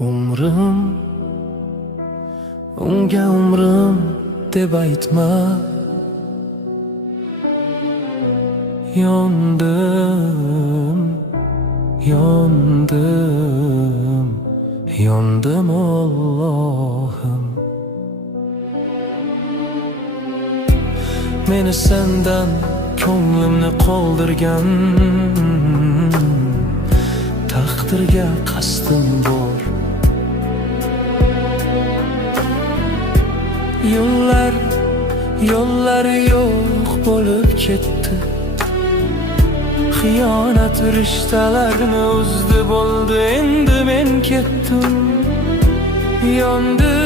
Umrim, unga umrim deb aytma. Yondim, yondim, yondim Allohim. Meni sendan ko'nglimni qoldirgan, taqdirga qasdim bor. Yo'llar yo'q bo'lib ketdi. Xiyonat rishtalarni uzdi, bo'ldi endi men ketdim. Yondim,